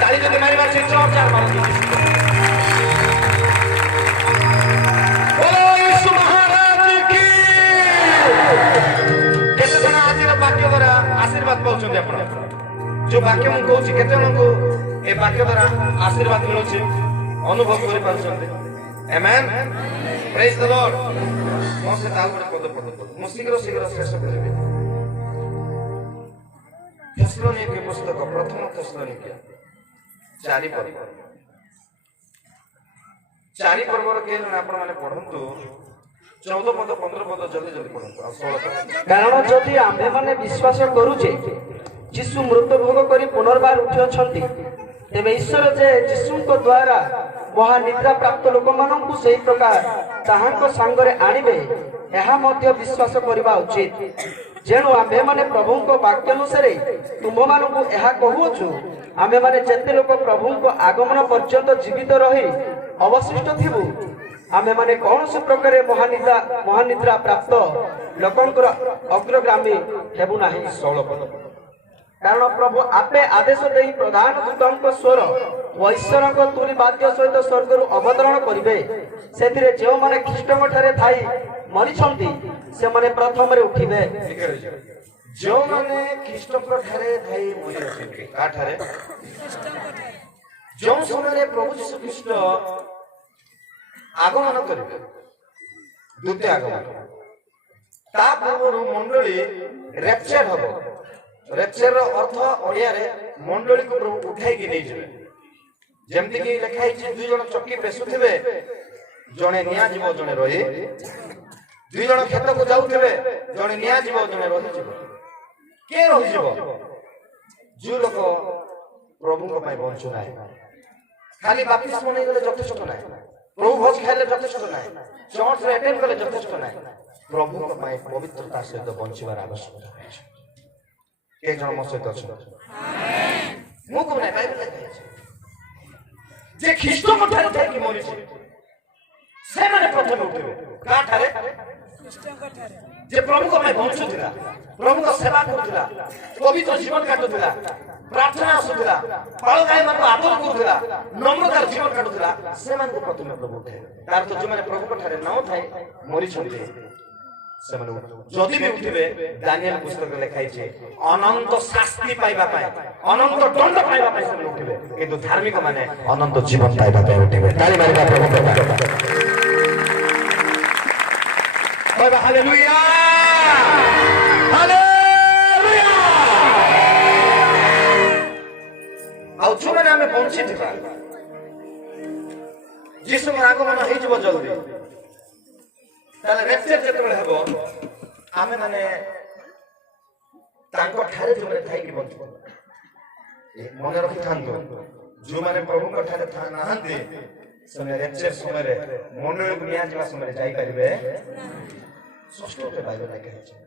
ताली जदि मारिबार छै चार चार मारु बोलो यीशु महाराज की केते जन आजिर वाक्य द्वारा आशीर्वाद पाउछन्ते आपण जो वाक्य मु कहूछि केते जन को ए वाक्य द्वारा आशीर्वाद मिलुछि अनुभव करि पाउछन्ते आमेन प्रेज द लॉर्ड मोसे ताल पद मु शीघ्र शीघ्र शेष करिबे थेसलोनिके पुस्तक प्रथम थेसलोनिके 4 पर्वर के आपण माने पढंतु 14 पद 15 पद जल्दी जल्दी पढंतु आ 16 पद कारण जदि आम्भे माने विश्वास करूचे यीशु मृत्यु भोग करी पुनर्बार उठी अछंती तेबे ईश्वर जे यीशु को द्वारा महानिद्रा प्राप्त लोक मानकु सही प्रकार ताहांको संगरे आनिबे एहा मध्य विश्वास करिबा उचित जेणु आम्भे माने प्रभुको वाक्य अनुसार तुम मानकु एहा कहूछु आम्भे माने जेते लोक प्रभुको आगमन पर्यंत जीवित रही अवशिष्ट थिबु आम्भे माने कौनसी प्रकार महानिद्रा प्राप्त लोकंकर अग्रगामी हेबु नाही 16 पद कारण प्रभु आपे आदेश देई प्रधान दूतंक स्वर वैश्वरक तुरी वाद्य सहित स्वर्गरु अवतरण करिवे सेतिरे जेउ माने ख्रीष्टଙ୍କ ठारे थाई मरिछंती से माने प्रथम रे उठिबे जो माने ख्रीष्टଙ୍କ ठारे थाई मरिछंती का ठारे जो समय प्रभु यीशु ख्रीष्ट आगमन करिवे द्वितीय आगमन ता पूर्व मंडली रैप्चर हबो रैप्चर अर्थ ओडिया रे मंडली को प्रभु उठाई कि नै जिवे जेमति कि लिखाई छै दुई जण चक्की पेसुथिबे जणे निया जीवो जणे रही दुई जण खेत को जाउथिबे जणे निया जीवो जणे रही जीवो के रही जीवो जो लोक प्रभु को पाई बंचु नाही खाली बाप्तिस्म नै गले यथेष्ट नाही प्रभु भोज खाइले यथेष्ट नाही चर्च रे अटेंड कले यथेष्ट नाही प्रभु को पाई पवित्रता सहित बंचिबार आवश्यकता अछि के जण म सहित अछि आमेन मु को नाही बाइबल लिखै छै जे ख्रीष्ट को ठारे थाई कि मरि छै से माने प्रथम उठिबे का ठारे ख्रीष्ट को ठारे जे प्रभु को पाई बंचुथिला प्रभु को सेवा करथिला पवित्र जीवन काटुथिला प्रार्थना आसुथिला पाळ गाय मन आदर करथिला नम्रतार जीवन काटुथिला से मान को प्रथम प्रभु उठे तार तो जे माने प्रभु को ठारे न थाई मरि छथि से माने जदि भी उठिबे दानियल पुस्तक लिखाई छै अनंत शास्ति पाइबा पाए अनंत दंड पाइबा पाए से उठिबे किंतु धार्मिक माने अनंत जीवन पाइबा पाए उठिबे ताली मारिबा प्रभु को कहबा हालेलुया हालेलुया आ जो माने हमें पहुंची थिबा यीशु आगमन होई जबो जल्दी ताले रेप्चर जेतबे हेबो आमे माने तांको ठारे जबे थाई कि बंचो ए मन रखि थांतो जो माने प्रभु को ठारे था नाहंती समय रेप्चर समय रे मंडल को निया जवा समय जाई परिबे सष्टो के बाइबल लिखे छै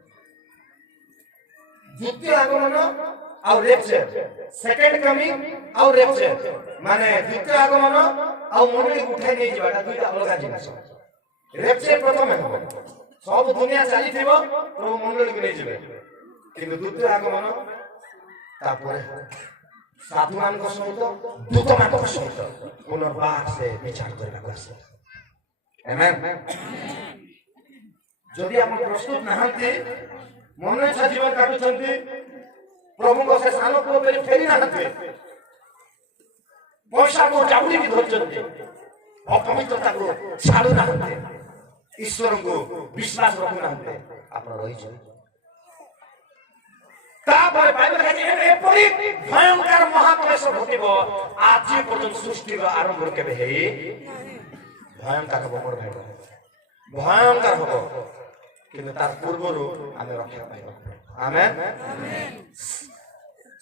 द्वितीय आगमन और रेप्चर सेकंड कमिंग और रेप्चर माने द्वितीय आगमन और मंडल को उठाई नै जवाटा दुईटा अलग जिनिस रेप्चर प्रथम है सब दुनिया चली थिबो प्रभु मंडल को नै जिवे किंतु द्वितीय आगमन तापर साधु मान को सहित दूत मान को सहित पुनर्बार से विचार करबा आसे आमेन जदि आप प्रस्तुत नहंती मन इच्छा जीवन काटुछंती प्रभु को से सानो को फेरी नहंती पैसा को जाबुरी भी धरछंती अपवित्रता को छाडु नहंती ईश्वर को विश्वास रखु नहंती आप रही छ तापर बाइबल कहै छै एपरि भयंकर महाक्लेश घटिबो आज पर्यंत सृष्टि रो आरंभ केबे हे भयंकर हबो मोर भाई भयंकर हबो किंतु तार पूर्वरु आमे रक्षा पाइबा आमेन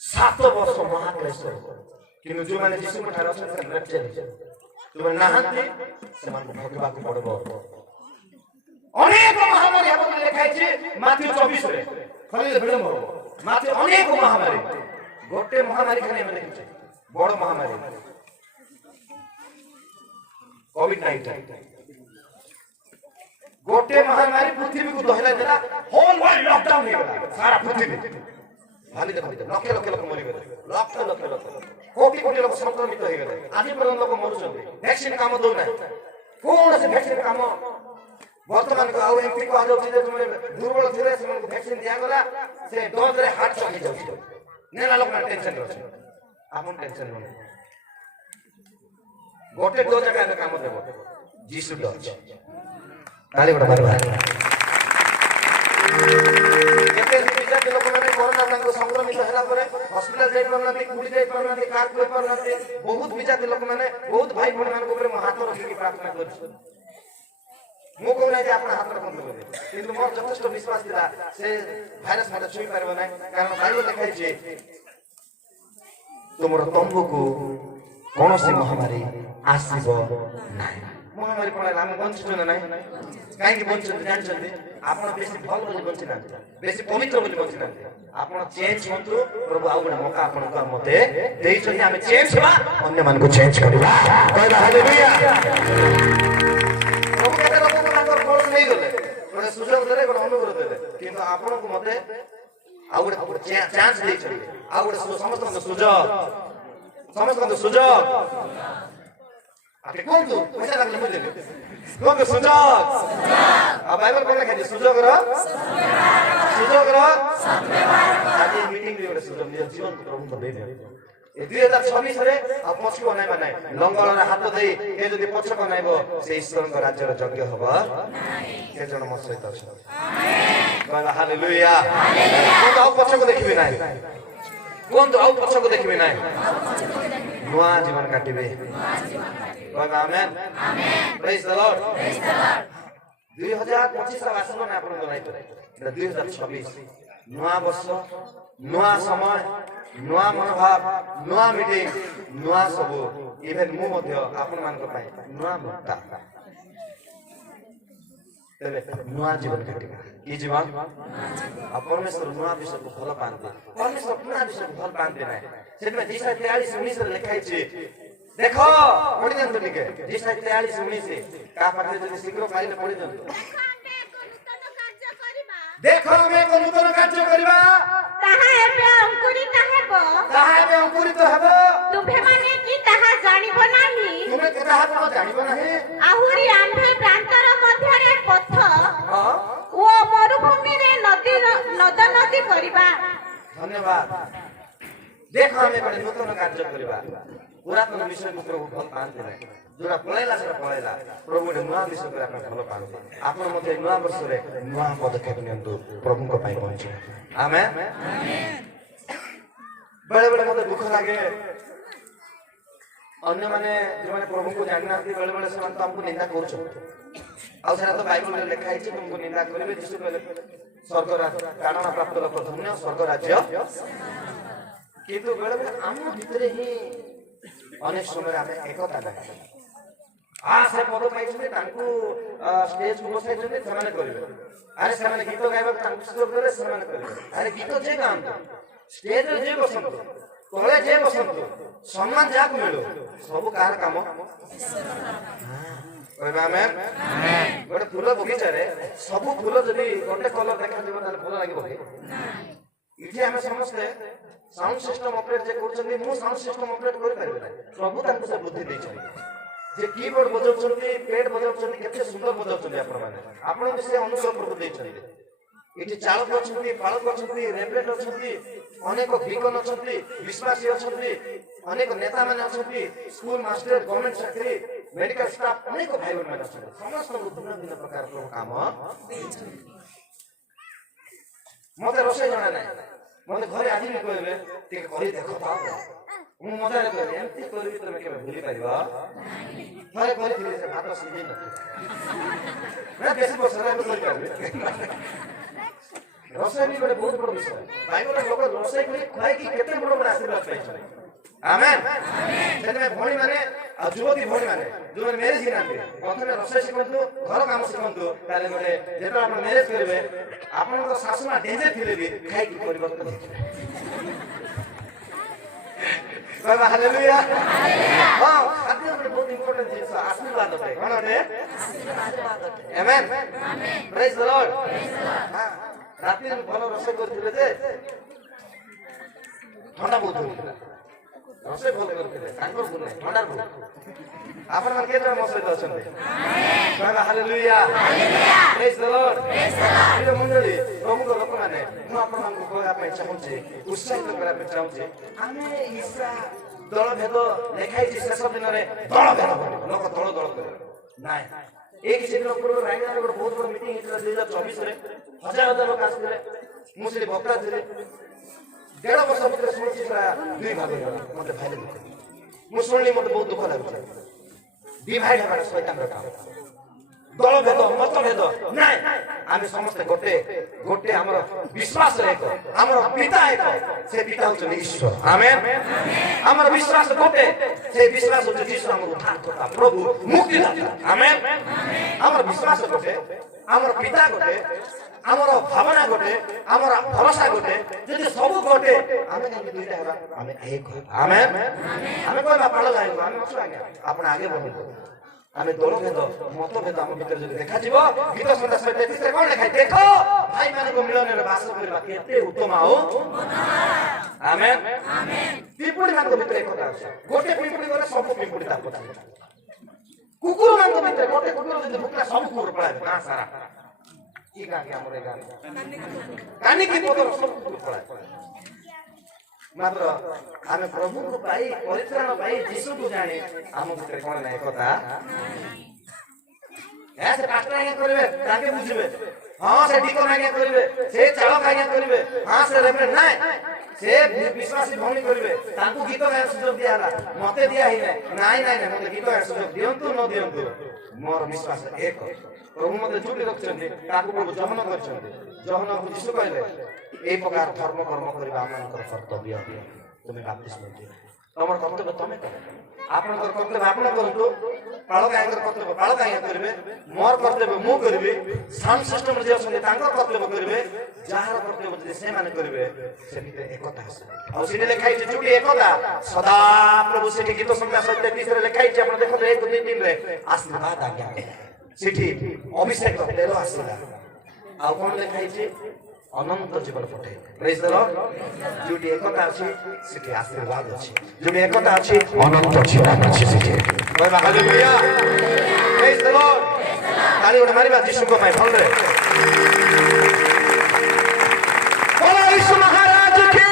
7 वर्ष महाक्लेश किंतु जो माने यीशु को ठार अछन रेप्चर तुम नाहंती समान को भगवा को पड़बो अनेक महामारी हम लिखाई छै माथि 24 रे खाली विलंब हो माथि अनेक महामारी गोटे महामारी खाली हम लिखै छै बड़ महामारी कोविड-19 गोटे महामारी पृथ्वी को दहला देला होल वर्ल्ड लॉकडाउन हो गला सारा पृथ्वी ভাবি দেখতে লক্ষ লক্ষ লোক মরিগলে লক্ষ লক্ষ লোক কোটি কোটি লোক সংক্রমিত হয়ে গেলে আଜି পর্যন্ত লোক মরুଛନ୍ତି ভ্যাকসিন কাম দଉନାହିଁ କୌଣସି ଭ୍ୟାକ୍ସିନ କାମ ବର୍ତ୍ତମାନ ଆଉ ଏମିତି କୁହାଯାଉଛି ଯେ ତୁମେ ଦୁର୍ବଳ ଥିଲେ ସେମାନଙ୍କୁ ଭ୍ୟାକ୍ସିନ ଦିଆଗଲା ସେ ଡୋଜରେ ହାର୍ଟ ଚକ୍ ହେଇଯାଉଛି ନେଲା ଲୋକମାନେ ଟେନସନ ଅଛନ୍ତି ଆପଣ ଟେନସନ ହୁଅନ୍ତୁ ଗୋଟେ ଡୋଜ ଏକା ଏବେ କାମ ଦେବ ଯୀଶୁ ଡୋଜ ତାଳି ଗୋଟେ ମାରିବା କେତେ ବିଜାତି ଲୋକମାନେ କରୋନା ତାଙ୍କୁ ସଂକ୍ରମିତ ହେଲା ପରେ ହସ୍ପିଟାଲ ଯାଇପାରୁନାହାନ୍ତି କୁଡ଼ି ଯାଇପାରୁନାହାନ୍ତି କାହାକୁ ଯାଇପାରୁନାହାନ୍ତି ବହୁତ ବିଜାତି ଲୋକମାନେ ବହୁତ ଭାଇ ଭଉଣୀମାନଙ୍କ ଉପରେ ମୋ ହାତ ରଖିକି ପ୍ରାର୍ଥନା କରୁଛି ମୁଁ କହୁନାହିଁ ଯେ ଆପଣ ହାତ ରଖନ୍ତୁ ବୋଲି କିନ୍ତୁ ମୋର ଯଥେଷ୍ଟ ବିଶ୍ୱାସ ଥିଲା ସେ ଭାଇରସ ମୋତେ ଛୁଇଁ ପାରିବ ନାହିଁ କାରଣ ବାଇବଲ ଲେଖାଇଛି ତୁମର ତମ୍ବୁକୁ କୌଣସି ମହାମାରୀ ଆସିବ ନାହିଁ ମହାମାରୀ ପଳେଇଲା ଆମେ ବଞ୍ଚିଛୁ ନା ନାହିଁ କାହିଁକି ବଞ୍ଚୁଛନ୍ତି ଜାଣିଛନ୍ତି ଆପଣ ବେଶୀ ଭଲ ବୋଲି ବଞ୍ଚିନାହାନ୍ତି ବେଶୀ ପବିତ୍ର ବୋଲି ବଞ୍ଚିନାହାନ୍ତି ଆପଣ ଚେଞ୍ଜ ହୁଅନ୍ତୁ ପ୍ରଭୁ ଆଉ ଗୋଟେ ମୌକା ଆପଣଙ୍କୁ ମତେ ଦେଇଛନ୍ତି ଆମେ ଚେଞ୍ଜ ହେବା ଅନ୍ୟମାନଙ୍କୁ ଚେଞ୍ଜ କରିବା କହିବା ହାଲେଲୁୟା ପ୍ରଭୁ କେତେ ଲୋକଙ୍କୁ ତାଙ୍କର ଫଳ ନେଇଗଲେ ଗୋଟେ ସୁଯୋଗ ଦେଲେ ଗୋଟେ ଅନୁଭବ ଦେଲେ କିନ୍ତୁ ଆପଣଙ୍କୁ ମତେ ଆଉ ଗୋଟେ ଚାନ୍ସ ଦେଇଛନ୍ତି ଆଉ ଗୋଟେ ସମସ୍ତଙ୍କୁ ସୁଯୋଗ আপনি কোনটো পয়সা লাগলে মই দেব কোনটো সুযোগ আর বাইবেল কোন লেখা আছে সুযোগর আজ এই মিটিং রে একটা সুযোগ নিয়ে জীবন প্রভু দেই দেব এই 2026 রে আর পছক নাইবা নাই লঙ্গলর হাত দেই এ যদি পছক নাইব সে ঈশ্বরଙ୍କ রাজ্যর যোগ্য হব নাই কে জন মত সহিত আছে আমেন হালেলুয়া কোন ଆଉ ପଛକୁ ଦେଖିବି ନାହିଁ কোন ଆଉ ପଛକୁ ଦେଖିବି ନାହିଁ ନୂଆ ଜୀବନ କାଟିବେ କହିବା ଆମେନ ପ୍ରେଜ୍ ଦ ଲର୍ଡ 2025 ର ଆସିବ ନା ଆପଣଙ୍କ ଲାଇଫରେ 2026 ନୂଆ ବର୍ଷ ନୂଆ ସମୟ ନୂଆ ମନୋଭାବ ନୂଆ ମିଟିଂ ନୂଆ ସବୁ ଇଭେନ୍ ମୁଁ ମଧ୍ୟ ଆପଣମାନଙ୍କ ପାଇଁ ନୂଆ ମୁକ୍ତା ତେବେ ନୂଆ ଜୀବନ କାଟିବା କି ଜୀବନ ଆଉ ପରମେଶ୍ୱର ନୂଆ ବିଷୟକୁ ଭଲ ପାଆନ୍ତି ପରମେଶ୍ୱର ପୁରୁଣା ବିଷୟକୁ ଭଲ ପାଆନ୍ତି ନାହିଁ ସେଥିପାଇଁ ଯିଶାୟା 43:19 ରେ ଲେଖା ହେଇଛି ଦେଖ ପଢି ଦିଅନ୍ତୁ ଟିକେ ଯିଶାୟା 43:19 କାହା ପାଖରେ ଯଦି ଶୀଘ୍ର ପାଇଲେ ପଢି ଦିଅନ୍ତୁ ଦେଖ ଆମେ ଏକ ନୂତନ କାର୍ଯ୍ୟ କରିବା ତାହା ଏବେ ଅଙ୍କୁରିତ ହେବ ତୁମ୍ଭେମାନେ କି ତାହା ଜାଣିବ ନାହିଁ ତୁମେ ତାହା କଣ ଜାଣିବ ନାହିଁ ଆହୁରି ଆମ୍ଭେ ପ୍ରାନ୍ତର ମଧ୍ୟରେ ପଥ ଓ ମରୁଭୂମିରେ ନଦ ନଦୀ କରିବା ଧନ୍ୟବାଦ ଦେଖ ଆମେ ଗୋଟେ ନୂତନ କାର୍ଯ୍ୟ କରିବା ପୁରାତନ ବିଷୟକୁ ପ୍ରଭୁ ଭଲ ପାଆନ୍ତି ନାହିଁ ଯୋଉଟା ପଳେଇଲା ସେଟା ପଳେଇଲା ପ୍ରଭୁ ଗୋଟେ ନୂଆ ବିଷୟ କରିବା ପାଇଁ ଭଲ ପାଆନ୍ତି ଆପଣ ମଧ୍ୟ ନୂଆ ବର୍ଷରେ ନୂଆ ପଦକ୍ଷେପ ନିଅନ୍ତୁ ପ୍ରଭୁଙ୍କ ପାଇଁ ବଞ୍ଚିବେ ଆମେନ ବେଳେ ବେଳେ ମତେ ଦୁଃଖ ଲାଗେ ଅନ୍ୟମାନେ ଯୋଉମାନେ ପ୍ରଭୁଙ୍କୁ ଜାଣିନାହାନ୍ତି ବେଳେ ବେଳେ ସେମାନେ ତମକୁ ନିନ୍ଦା କରୁଛନ୍ତି ଆଉ ସେଟା ତ ବାଇବଲରେ ଲେଖା ହେଇଛି ତୁମକୁ ନିନ୍ଦା କରିବେ ଯୀଶୁ କହିଲେ ସ୍ୱର୍ଗ କାରଣ ପ୍ରାପ୍ତ ଲୋକ ଧନ୍ୟ ସ୍ୱର୍ଗ ରାଜ୍ୟ କିନ୍ତୁ ବେଳେ ବେଳେ ଆମ ଭିତରେ ହିଁ ଅନେକ ସମୟରେ ଆମେ ଏକତା ନାହିଁ ସେ ପଦ ପାଇଛନ୍ତି ତାଙ୍କୁ ଷ୍ଟେଜକୁ ବସାଇଛନ୍ତି ସେମାନେ କରିବେ ଆରେ ସେମାନେ ଗୀତ ଗାଇବାକୁ ତାଙ୍କୁ ସୁଯୋଗ ଦେଲେ ସେମାନେ କରିବେ ଆରେ ଗୀତ ଯିଏ ଗାଆନ୍ତୁ ଷ୍ଟେଜରେ ଯିଏ ବସନ୍ତୁ ତଳେ ଯିଏ ବସନ୍ତୁ ସମ୍ମାନ ଯାହାକୁ ମିଳୁ ସବୁ କାହାର କାମ କହିବା ଆମେ ଗୋଟେ ଫୁଲ ବଗିଚାରେ ସବୁ ଫୁଲ ଯଦି ଗୋଟେ କଲର ଦେଖାଯିବ ତାହେଲେ ଭଲ ଲାଗିବ ଏଠି ଆମେ ସମସ୍ତେ ସାଉଣ୍ଡ ସିଷ୍ଟମ ଅପରେଟ ଯେ କରୁଛନ୍ତି ମୁଁ ସାଉଣ୍ଡ ସିଷ୍ଟମ ଅପରେଟ କରିପାରିବି ନାହିଁ ପ୍ରଭୁ ତାଙ୍କୁ ସେ ବୁଦ୍ଧି ଦେଇଛନ୍ତି ଯେ କିବୋର୍ଡ ବଜାଉଛନ୍ତି ପେଡ୍ ବଜାଉଛନ୍ତି କେତେ ସୁନ୍ଦର ବଜାଉଛନ୍ତି ଆପଣମାନେ ଆପଣଙ୍କୁ ସେ ଅନୁଭବ ପ୍ରଭୁ ଦେଇଛନ୍ତି ଏଠି ଚାଳକ ଅଛନ୍ତି ପାଳକ ଅଛନ୍ତି ରେଭରେଣ୍ଡ ଅଛନ୍ତି ଅନେକ ଡିକନ ଅଛନ୍ତି ବିଶ୍ୱାସୀ ଅଛନ୍ତି ଅନେକ ନେତାମାନେ ଅଛନ୍ତି ସ୍କୁଲ ମାଷ୍ଟର ଗଭର୍ଣ୍ଣମେଣ୍ଟ ଚାକିରି ମେଡିକାଲ ଷ୍ଟାଫ ଅନେକ ଭାଇ ଭଉଣୀମାନେ ଅଛନ୍ତି ସମସ୍ତଙ୍କୁ ଭିନ୍ନ ଭିନ୍ନ ପ୍ରକାର ପ୍ରଭୁ କାମ ମତେ ରୋଷେଇ ଜଣା ନାହିଁ ମତେ ଘରେ ଆଜି ବି କହିବେ ଟିକେ କରି ଦେଖ ମୁଁ ମଜାରେ କହିବି ଏମିତି କରିବି ତମେ କେବେ ଭୁଲି ପାରିବ ଥରେ କରିଥିଲି ସେ ଭାତ ସିଝେଇ ନଥିଲି ବେଶୀ ବର୍ଷ ହେଲା କରିପାରିବି ରୋଷେଇ ବି ଗୋଟେ ବହୁତ ବଡ ବିଷୟ ବାଇବଲରେ ଲୋକ ରୋଷେଇ କରି ଖୁଆଇକି କେତେ ବଡ ବଡ ଆଶୀର୍ବାଦ ପାଇଛନ୍ତି ଆମେନ ସେଥିପାଇଁ ଭଉଣୀ ମାନେ ଆଉ ଯୁବତୀ ଭଉଣୀ ମାନେ ଯୋଉମାନେ ମ୍ୟାରେଜ ହେଇନାହାନ୍ତି ପ୍ରଥମେ ରୋଷେଇ ଶିଖନ୍ତୁ ଘର କାମ ଶିଖନ୍ତୁ ତାହେଲେ ଗୋଟେ ଯେତେବେଳେ ଆପଣ ମ୍ୟାରେଜ କରିବେ ଆପଣଙ୍କ ଶାଶୁ ମା ଡେଞ୍ଜର ଥିଲେ ବି ଖାଇକି ପରିବର୍ତ୍ତନ ଦେଖିବେ କହିବା ହାଲେଲୁୟା ହଁ ଖାଦ୍ୟ ଗୋଟେ ବହୁତ ଇମ୍ପୋର୍ଟାଣ୍ଟ ଜିନିଷ ଆଶୀର୍ବାଦ ଅଟେ କଣ ଅଟେ ଆମେନ ପ୍ରେଜ୍ ଦ ଲର୍ଡ ରାତିରେ ଭଲ ରୋଷେଇ କରିଥିଲେ ଯେ ଥଣ୍ଡା ବହୁତ ହଉଥିଲା ରୋଷେଇ ଭଲ କରୁଥିଲେ ତାଙ୍କର ଭୁଲ ନାହିଁ ଥଣ୍ଡାର ଭୁଲ ଆପଣମାନେ କେତେ ଜଣ ମୋ ସହିତ ଅଛନ୍ତି କହିବା ହାଲେଲୁୟା ପ୍ରେଜ୍ ଦ ଲର୍ଡ ପ୍ରିୟ ମଣ୍ଡଳୀ ପ୍ରଭୁଙ୍କ ଲୋକମାନେ ମୁଁ ଆପଣମାନଙ୍କୁ କହିବା ପାଇଁ ଚାହୁଁଛି ଉତ୍ସାହିତ କରିବା ପାଇଁ ଚାହୁଁଛି ଆମେ ଇର୍ଷା ଦଳଭେଦ ଲେଖାଇଛି ଶେଷ ଦିନରେ ଦଳଭେଦ କରିବ ଲୋକ ଦଳ ଦଳ କରିବ ନାଇଁ এই କିଛି ଦିନ ପୂର୍ବରୁ ରାୟଗଡ଼ାରେ ଗୋଟେ ବହୁତ ବଡ଼ ମିଟିଂ ହେଇଥିଲା 2024ରେ ହଜାର ହଜାର ଲୋକ ଆସିଥିଲେ ମୁଁ ସେଠି ବକ୍ତା ଥିଲି 1.5 ବର୍ଷ ଭିତରେ ଶୁଣୁଛି ସେଟା 2 ଭାଗ ହେଇଗଲା ମତେ ଭାରି ଦୁଃଖ ମୁଁ ଶୁଣିଲି ମତେ ବହୁତ ଦୁଃଖ ଲାଗୁଛି ଡିଭାଇଡ ହେବାର ଶୈତାନର କାମ ଦଳଭେଦ ମତଭେଦ ନାଇଁ ଆମେ ସମସ୍ତେ ଗୋଟେ ଗୋଟେ ଆମର ବିଶ୍ୱାସ ଏକ ଆମର ପିତା ଏକ ସେ ପିତା ହଉଛନ୍ତି ଈଶ୍ୱର ଆମେନ୍ ଆମର ବିଶ୍ୱାସ ଗୋଟେ ସେ ବିଶ୍ୱାସ ହଉଛି ଯୀଶୁ ଆମର ଉଦ୍ଧାରକର୍ତ୍ତା ପ୍ରଭୁ ମୁକ୍ତିଦାତା ଆମେନ୍ ଆମର ବିଶ୍ୱାସ ଗୋଟେ ଆମର ପିତା ଗୋଟେ ଆମର ଭାବନା ଗୋଟେ ଆମର ଭରସା ଗୋଟେ ଯଦି ସବୁ ଗୋଟେ ଆମେ କେମିତି ଦୁଇଟା ହେବା ଆମେ ଏକ ଆମେନ୍ ଆମେ କହିବା ପାଳ ଗାଇବୁ ଆମେ ଅଛୁ ଆଜ୍ଞା ଆପଣ ଆଗେ ବଢନ୍ତୁ ଆମେ ଦଳଭେଦ ମତଭେଦ ଆମ ଭିତରେ ଯଦି ଦେଖାଯିବ ଗୀତ ସନ୍ଧ୍ୟା 33ରେ କଣ ଲେଖା ଦେଖ ଭାଇମାନଙ୍କ ମିଳନରେ ବାସ କରିବା କେତେ ଉତ୍ତମ ଆଉ ଆମେନ୍ ପିମ୍ପୁଡ଼ି ମାନଙ୍କ ଭିତରେ ଏକତା ଅଛି ଗୋଟେ ପିମ୍ପୁଡ଼ି ଗଲେ ସବୁ ପିମ୍ପୁଡ଼ି ତା ପଛରେ କୁକୁର ମାନଙ୍କ ଭିତରେ ଗୋଟେ କୁକୁର ଯଦି ଭୁକିଲା ସବୁ କୁକୁର ପଳାଇବେ ଗାଁ ସାରା କି ଗାଁ କି ଆମର ଏ ଗାଁ କାନିକି ପଦର ସବୁ କୁକୁର ପଳାଇବେ ମାତ୍ର ଆମେ ପ୍ରଭୁଙ୍କୁ ପାଇ ପରିତ୍ରାଣ ପାଇ ଯୀଶୁକୁ ଜାଣି ଆମ ଭିତରେ କଣ ନାହିଁ ଏକତା ସେ ପାଷ୍ଟର ଆଜ୍ଞା କରିବେ ତାଙ୍କେ ବୁଝିବେ ହଁ ସେ ଡିକନ ଆଜ୍ଞା କରିବେ ସେ ଚାଳକ ଆଜ୍ଞା କରିବେ ହଁ ସେ ରେଭରେଣ୍ଡ ନାଇଁ ସେ ବିଶ୍ୱାସୀ ଭଉଣୀ କରିବେ ତାଙ୍କୁ ଗୀତ ଗାଇବା ସୁଯୋଗ ଦିଆ ହେଲା ମତେ ଦିଆ ହେଇନାହିଁ ନାଇଁ ନାଇଁ ନାଇଁ ମତେ ଗୀତ ଗାଇବା ସୁଯୋଗ ଦିଅନ୍ତୁ ନ ଦିଅନ୍ତୁ ମୋର ବିଶ୍ୱାସ ଏକ ପ୍ରଭୁ ମତେ ଯୋଉଠି ରଖିଛନ୍ତି ତାକୁ ପ୍ରଭୁ ଜହନ କରିଛନ୍ତି ଜହନକୁ ଯୀଶୁ କହିଲେ এই প্রকার ধর্ম কর্ম করিবা আপনার কর্তব্য তুমি বাপ্তিস্ম দিও তোমার কর্তব্য তুমি কর আপনার কর্তব্য আপন করন্তু পালক আইঙ্গর কর্তব্য পালক আইঙ্গা করিবে মোর কর্তব্য মু করিবে সাউন্ড সিস্টেম যে অছন্তি তাঙ্কর কর্তব্য করিবে যাহার কর্তব্য যদি সে মানে করিবে সে ভিতরে একতা আছে আর সেটি লেখাইছে জুটি একতা সদা প্রভু সেটি গীত সন্ধ্যা 33 রে লেখাইছে আপনারা দেখুন 1 2 3 রে আশীর্বাদ আজ্ঞা সেটি অভিষেক তেল আসিলা আর কোন লেখাইছে অনন্ত জীবন পঠে প্রেজ দ্য লর্ড যোটি একতা আছে সেটি আশীর্বাদ আছে যোটি একতা আছে অনন্ত জীবন আছে সেটি কইবা হালেলুয়া প্রেজ দ্য লর্ড তালি ওটা মারিবা যিশুকে পাই ভালরে বলো যিশু মহারাজ কি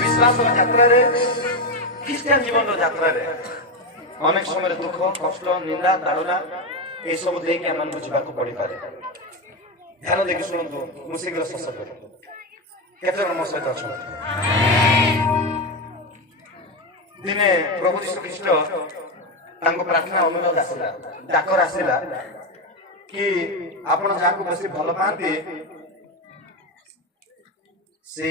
বিশ্বাসের যাত্রারে খ্রিস্টান জীবনের যাত্রারে অনেক সময় দুঃখ কষ্ট নিন্দা তাড়না এই সব দেখে আমাকে বুঝিବାକୁ পড়িপারে ଧ୍ୟାନ ଦେଇକି ଶୁଣନ୍ତୁ ମୁଁ ଶୀଘ୍ର ଶେଷ କରେ କେତେ ଜଣ ମୋ ସହିତ ଅଛନ୍ତି ଦିନେ ପ୍ରଭୁ ଯୀଶୁ ଖ୍ରୀଷ୍ଟ ତାଙ୍କୁ ପ୍ରାର୍ଥନା ଅନୁରୋଧ ଆସିଲା ଡାକର ଆସିଲା କି ଆପଣ ଯାହାକୁ ବେଶୀ ଭଲ ପାଆନ୍ତି ସେ